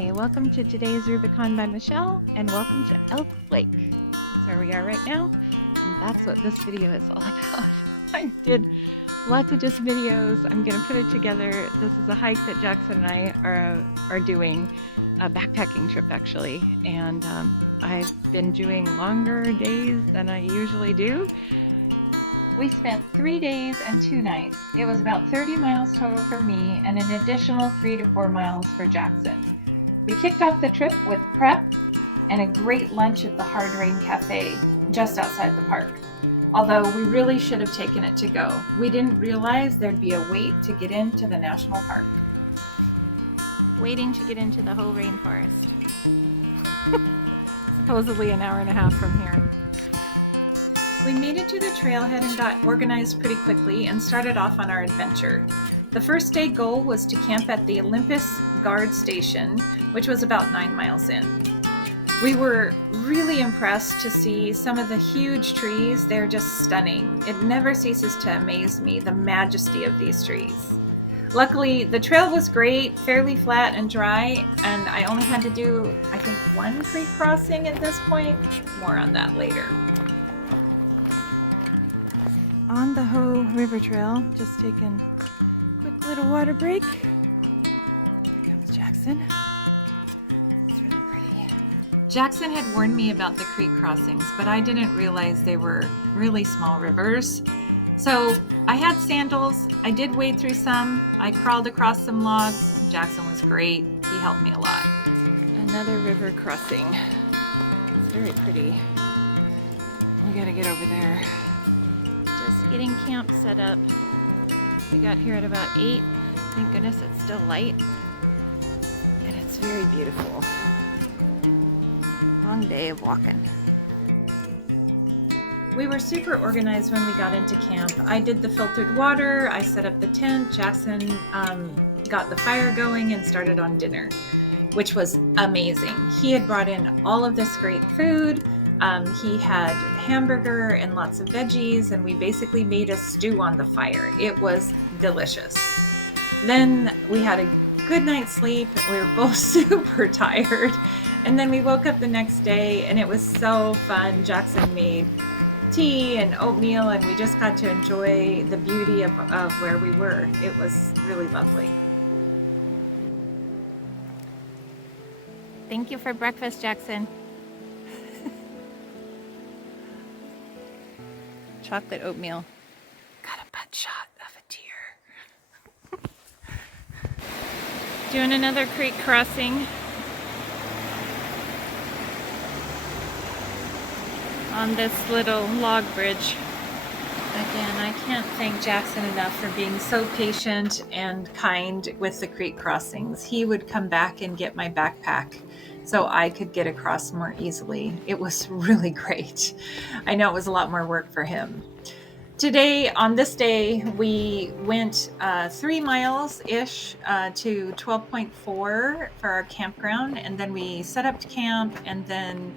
Hi, welcome to today's Rubicon by Michelle, and welcome to Elk Lake. That's where we are right now, and that's what this video is all about. I did lots of just videos. I'm going to put it together. This is a hike that Jaxon and I are doing, a backpacking trip actually, and I've been doing longer days than I usually do. We spent 3 days and 2 nights. It was about 30 miles total for me and an additional 3 to 4 miles for Jaxon. We kicked off the trip with prep and a great lunch at the Hard Rain Cafe just outside the park. Although we really should have taken it to go. We didn't realize there'd be a wait to get into the national park. Waiting to get into the Hoh Rainforest. Supposedly an hour and a half from here. We made it to the trailhead and got organized pretty quickly and started off on our adventure. The first day goal was to camp at the Olympus guard station, which was about 9 miles in. We were really impressed to see some of the huge trees. They're just stunning. It never ceases to amaze me, the majesty of these trees. Luckily, the trail was great, fairly flat and dry, and I only had to do, I think, 1 creek crossing at this point. More on that later. On the Hoh River Trail, just taking a quick little water break. Here comes Jaxon. It's really pretty. Jaxon had warned me about the creek crossings, but I didn't realize they were really small rivers. So I had sandals. I did wade through some. I crawled across some logs. Jaxon was great. He helped me a lot. Another river crossing. It's very pretty. We gotta get over there. Just getting camp set up. We got here at about 8. Thank goodness it's still light. And it's very beautiful. Long day of walking. We were super organized when we got into camp. I did the filtered water, I set up the tent, Jaxon got the fire going and started on dinner, which was amazing. He had brought in all of this great food. He had hamburger and lots of veggies, and we basically made a stew on the fire. It was delicious. Then we had a good night's sleep. We were both super tired. And then we woke up the next day, and it was so fun. Jaxon made tea and oatmeal, and we just got to enjoy the beauty of where we were. It was really lovely. Thank you for breakfast, Jaxon. Chocolate oatmeal. Got a butt shot of a deer. Doing another creek crossing on this little log bridge. Again, I can't thank Jaxon enough for being so patient and kind with the creek crossings. He would come back and get my backpack so I could get across more easily. It was really great. I know it was a lot more work for him. Today, on this day, we went 3 miles-ish to 12.4 for our campground, and then we set up camp and then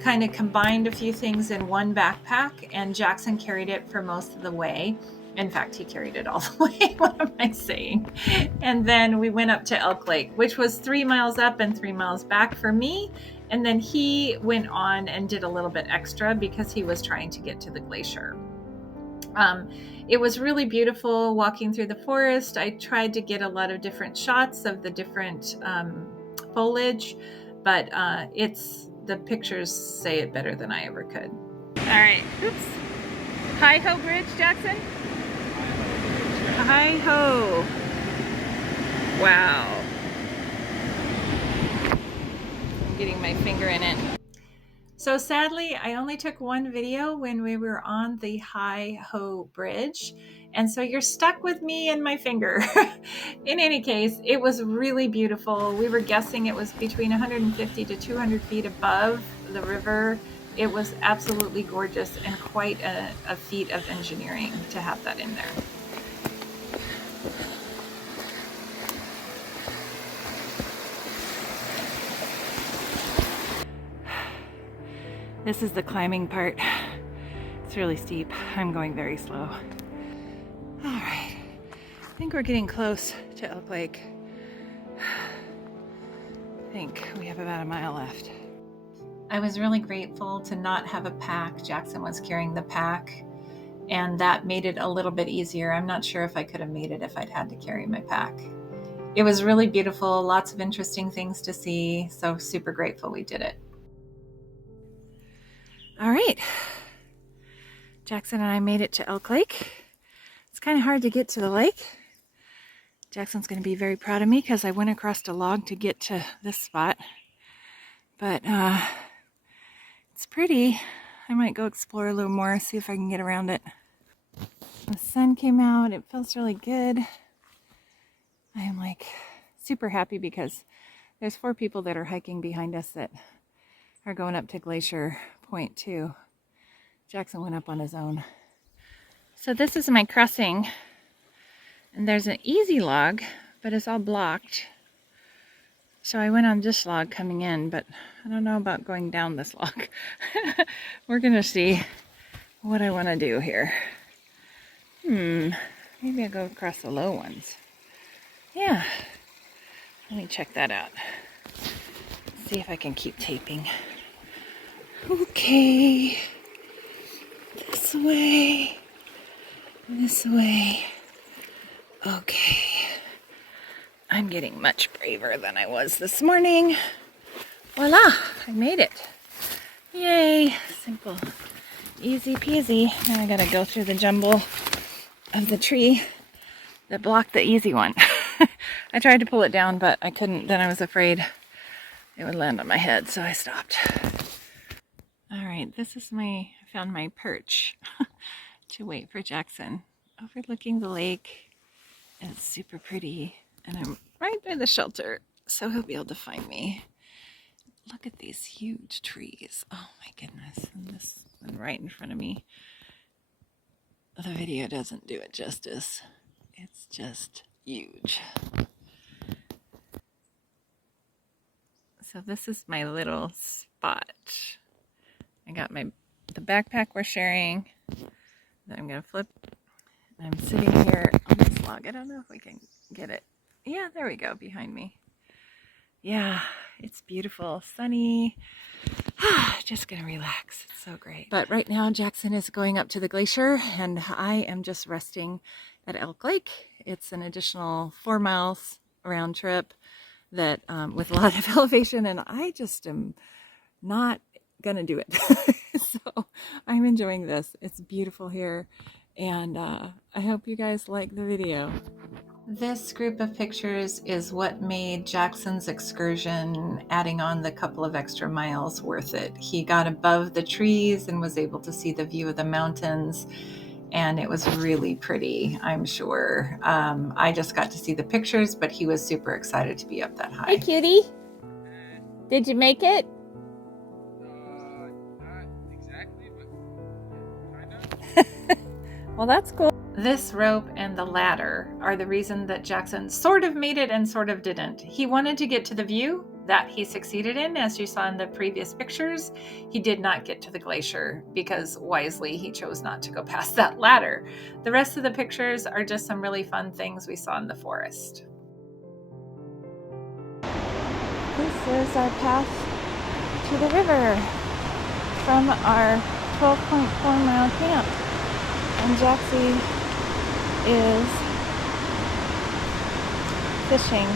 kind of combined a few things in one backpack, and Jaxon carried it for most of the way. In fact, he carried it all the way. What am I saying? And then we went up to Elk Lake, which was 3 miles up and 3 miles back for me. And then he went on and did a little bit extra because he was trying to get to the glacier. It was really beautiful walking through the forest. I tried to get a lot of different shots of the different foliage, but the pictures say it better than I ever could. All right, oops. Hi Hoh Bridge, Jaxon. Hi Ho. Wow. I'm getting my finger in it. So sadly, I only took one video when we were on the Hoh Bridge, and so you're stuck with me and my finger. In any case, it was really beautiful. We were guessing it was between 150 to 200 feet above the river. It was absolutely gorgeous and quite a feat of engineering to have that in there. This is the climbing part. It's really steep. I'm going very slow. All right, I think we're getting close to Elk Lake. think we have about a mile left. I was really grateful to not have a pack. Jaxon was carrying the pack, and that made it a little bit easier. I'm not sure if I could have made it if I'd had to carry my pack. It was really beautiful, lots of interesting things to see, so super grateful we did it. All right, Jaxon and I made it to Elk Lake. It's kind of hard to get to the lake. Jaxon's going to be very proud of me because I went across a log to get to this spot. But it's pretty. I might go explore a little more, see if I can get around it. The sun came out. It feels really good. I am like super happy because there's 4 people that are hiking behind us that are going up to Glacier Point too. Jaxon went up on his own. So this is my crossing, and there's an easy log, but it's all blocked. So I went on this log coming in, but I don't know about going down this log. We're gonna see what I want to do here. Maybe I'll go across the low ones. Yeah, let me check that out. See if I can keep taping. Okay, this way, this way. Okay, I'm getting much braver than I was this morning. Voila, I made it. Yay, simple, easy peasy. Now I gotta go through the jumble of the tree that blocked the easy one. I tried to pull it down, but I couldn't. Then I was afraid it would land on my head, so I stopped. All right, this is I found my perch to wait for Jaxon, overlooking the lake. And it's super pretty, and I'm right by the shelter, so he'll be able to find me. Look at these huge trees. Oh my goodness, and this one right in front of me. The video doesn't do it justice. It's just huge. So this is my little spot. I got the backpack we're sharing that I'm gonna flip. I'm sitting here on this log. I don't know if we can get it. Yeah, there we go, behind me. Yeah, it's beautiful, sunny. Just gonna relax. It's so great. But right now, Jaxon is going up to the glacier, and I am just resting at Elk Lake. It's an additional 4 miles round trip that with a lot of elevation, and I just am not gonna do it. So I'm enjoying this. It's beautiful here, and I hope you guys like the video. This group of pictures is what made Jaxon's excursion, adding on the couple of extra miles, worth it. He got above the trees and was able to see the view of the mountains, and it was really pretty, I'm sure. I just got to see the pictures, but he was super excited to be up that high. Hey, cutie. Did you make it? Not exactly, but kind of. Well, that's cool. This rope and the ladder are the reason that Jaxon sort of made it and sort of didn't. He wanted to get to the view that he succeeded in, as you saw in the previous pictures. He did not get to the glacier because wisely he chose not to go past that ladder. The rest of the pictures are just some really fun things we saw in the forest. This is our path to the river from our 12.4 mile camp. And Jaxie is fishing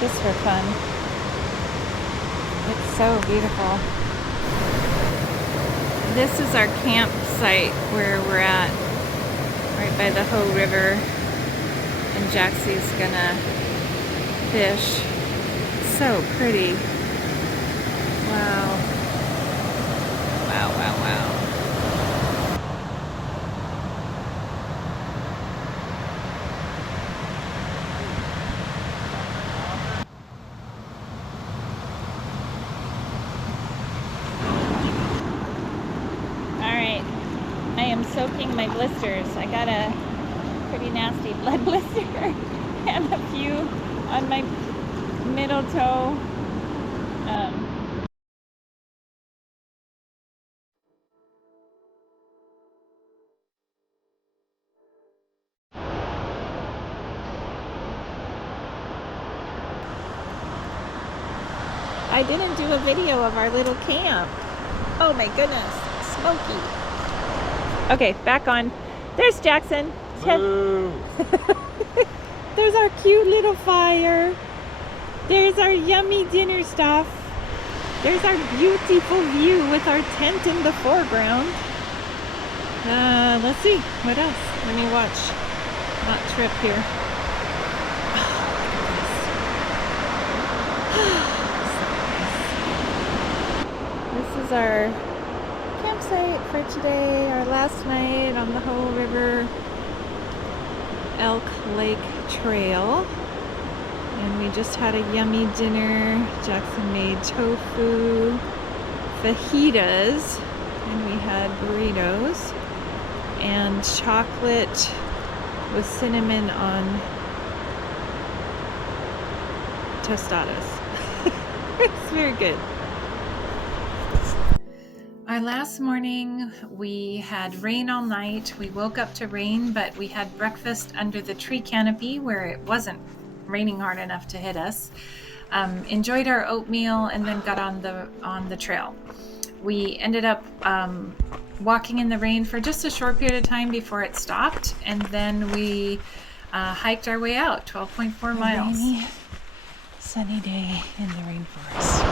just for fun. It's so beautiful. This is our campsite where we're at, right by the Hoh River, and Jaxie's gonna fish. So pretty. Wow. Wow, wow, wow. Alright, I am soaking my blisters. I got a pretty nasty blood blister and a few on my middle toe. I didn't do a video of our little camp. Oh my goodness, smoky. Okay, back on. There's Jaxon. There's our cute little fire. There's our yummy dinner stuff. There's our beautiful view with our tent in the foreground. Let's see, what else? Let me watch that trip here. This is our campsite for today, our last night on the Hoh River Elk Lake Trail. And we just had a yummy dinner. Jaxon made tofu fajitas, and we had burritos and chocolate with cinnamon on tostadas. It's very good. Our last morning, we had rain all night. We woke up to rain, but we had breakfast under the tree canopy where it wasn't raining hard enough to hit us. Enjoyed our oatmeal and then got on the trail. We ended up walking in the rain for just a short period of time before it stopped, and then we hiked our way out 12.4 miles. Rainy, sunny day in the rainforest.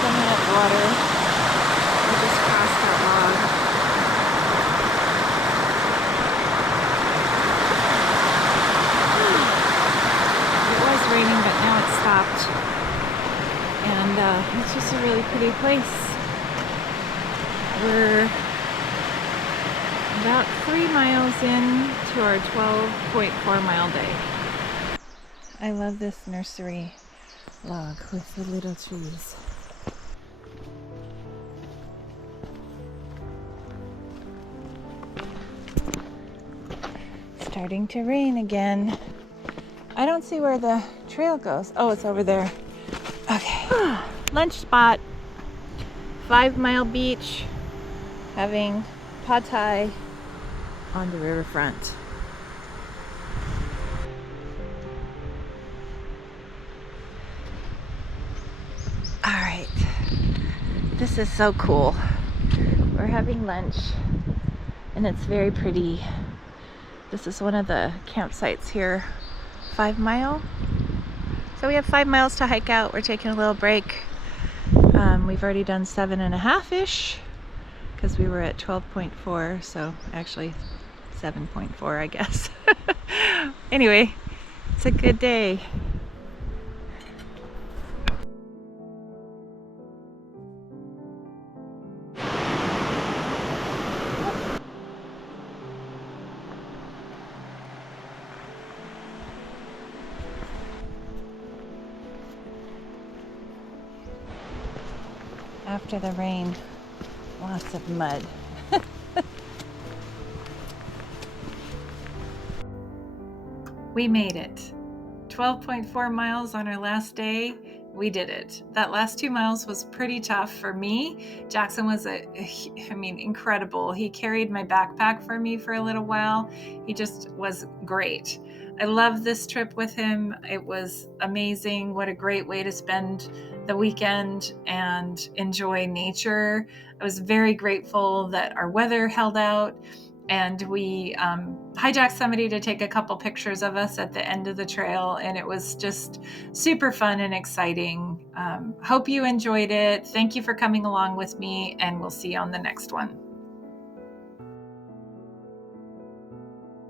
Coming up water. We just crossed that log. It was raining, but now it's stopped. And it's just a really pretty place. We're about 3 miles in to our 12.4 mile day. I love this nursery log with the little trees. Starting to rain again. I don't see where the trail goes. Oh, it's over there. Okay. Lunch spot. 5 Mile Beach. Having pad thai on the riverfront. All right. This is so cool. We're having lunch and it's very pretty. This is one of the campsites here. 5 Mile. So we have 5 miles to hike out. We're taking a little break. We've already done 7.5-ish because we were at 12.4, so actually 7.4, I guess. Anyway, it's a good day. After the rain, lots of mud. We made it. 12.4 miles on our last day. We did it. That last 2 miles was pretty tough for me. Jaxon was incredible. He carried my backpack for me for a little while. He just was great. I love this trip with him. It was amazing. What a great way to spend the weekend and enjoy nature. I was very grateful that our weather held out, and we hijacked somebody to take a couple pictures of us at the end of the trail, and it was just super fun and exciting. Hope you enjoyed it. Thank you for coming along with me, and we'll see you on the next one.